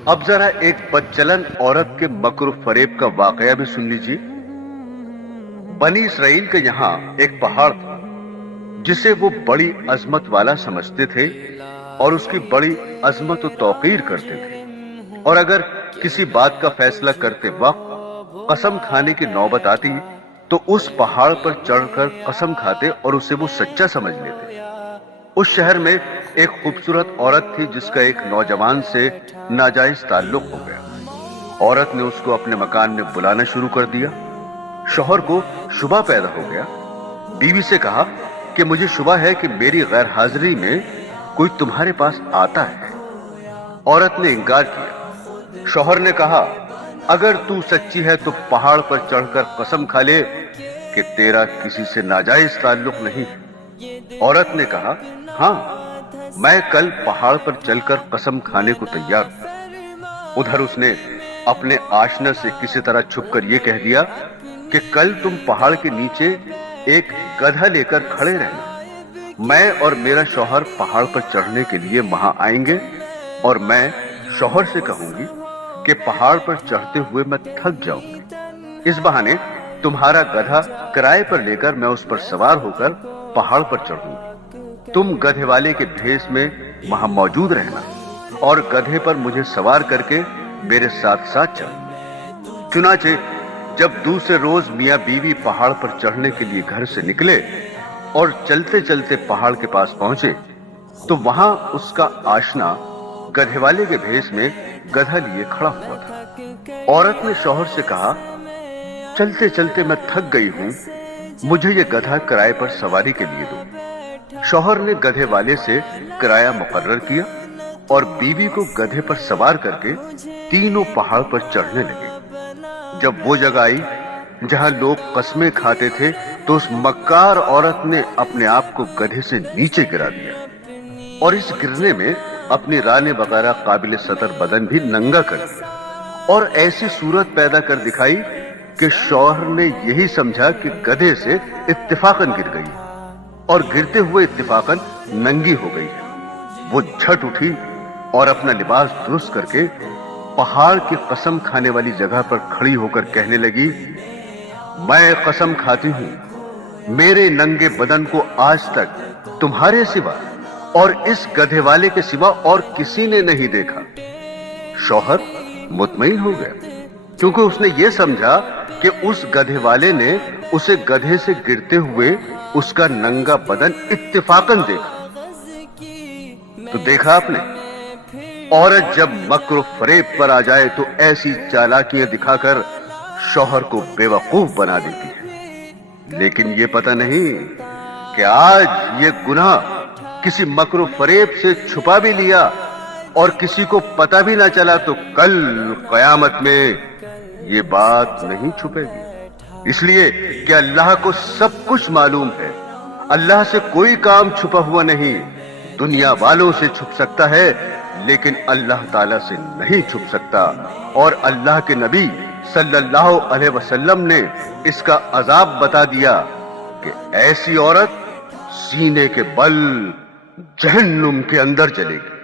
अब जरा एक बदचलन औरत के मक्र फरेब का वाकया भी सुन लीजिए। बनी इसराइल के यहाँ एक पहाड़ था जिसे वो बड़ी अजमत वाला समझते थे और उसकी बड़ी अजमत और तौकीर करते थे। और अगर किसी बात का फैसला करते वक्त कसम खाने की नौबत आती तो उस पहाड़ पर चढ़कर कसम खाते और उसे वो सच्चा समझ लेते। उस शहर में एक खूबसूरत औरत थी जिसका एक नौजवान से नाजायज ताल्लुक हो गया। औरत ने उसको अपने मकान में बुलाना शुरू कर दिया। शौहर को शुबा पैदा हो गया। बीवी से कहा कि मुझे शुबा है कि मेरी गैर हाजिरी में कोई तुम्हारे पास आता है। औरत ने इनकार किया। शौहर ने कहा, अगर तू सच्ची है तो पहाड़ पर चढ़कर कसम खा ले कि तेरा किसी से नाजायज ताल्लुक नहीं है। औरत ने कहा, हाँ, मैं कल पहाड़ पर चलकर कसम खाने को तैयार हूं। उधर उसने अपने आशना से किसी तरह छुपकर यह कह दिया कि कल तुम पहाड़ के नीचे एक गधा लेकर खड़े रहना। मैं और मेरा शौहर पहाड़ पर चढ़ने के लिए वहां आएंगे और मैं शौहर से कहूंगी कि पहाड़ पर चढ़ते हुए मैं थक जाऊंगी। इस बहाने तुम्हारा गधा किराए पर लेकर मैं उस पर सवार होकर पहाड़ पर चढ़ूंगी। तुम गधे वाले के भेष में वहां मौजूद रहना और गधे पर मुझे सवार करके मेरे साथ साथ चलो। चुनाचे जब दूसरे रोज मियां बीवी पहाड़ पर चढ़ने के लिए घर से निकले और चलते चलते पहाड़ के पास पहुंचे तो वहां उसका आशना गधे वाले के भेष में गधा लिए खड़ा हुआ था। औरत ने शौहर से कहा, चलते चलते मैं थक गई हूं, मुझे ये गधा किराए पर सवारी के लिए दो। शौहर ने गधे वाले से किराया मुकर्रर किया और बीवी को गधे पर सवार करके तीनों पहाड़ पर चढ़ने लगे। जब वो जगह आई जहां लोग कस्में खाते थे तो उस मक्कार औरत ने अपने आप को गधे से नीचे गिरा दिया और इस गिरने में अपनी राने वगैरह काबिल सतर बदन भी नंगा कर दिया और ऐसी सूरत पैदा कर दिखाई कि शौहर ने यही समझा कि गधे से इत्तिफाकन गिर गई और गिरते हुए इत्तिफाकन नंगी हो गई है। वो झट उठी और अपना लिबास दुरुस्त करके पहाड़ की कसम खाने वाली जगह पर खड़ी होकर कहने लगी, मैं कसम खाती हूं मेरे नंगे बदन को आज तक तुम्हारे सिवा और इस गधे वाले के सिवा और किसी ने नहीं देखा। शौहर मुतमईन हो गया क्योंकि उसने ये समझा कि उस गधे वाले ने उसे गधे से गिरते हुए उसका नंगा बदन इत्तिफाकन देखा। तो देखा आपने, औरत जब मक्र फरेब पर आ जाए तो ऐसी चालाकियां दिखाकर शौहर को बेवकूफ बना देती है। लेकिन ये पता नहीं कि आज ये गुनाह किसी मक्र फरेब से छुपा भी लिया और किसी को पता भी ना चला तो कल कयामत में ये बात नहीं छुपेगी। इसलिए कि अल्लाह को सब कुछ मालूम है। अल्लाह से कोई काम छुपा हुआ नहीं। दुनिया वालों से छुप सकता है लेकिन अल्लाह ताला से नहीं छुप सकता। और अल्लाह के नबी सल्लल्लाहु अलैहि वसल्लम ने इसका अजाब बता दिया कि ऐसी औरत सीने के बल जहन्नुम के अंदर चलेगी।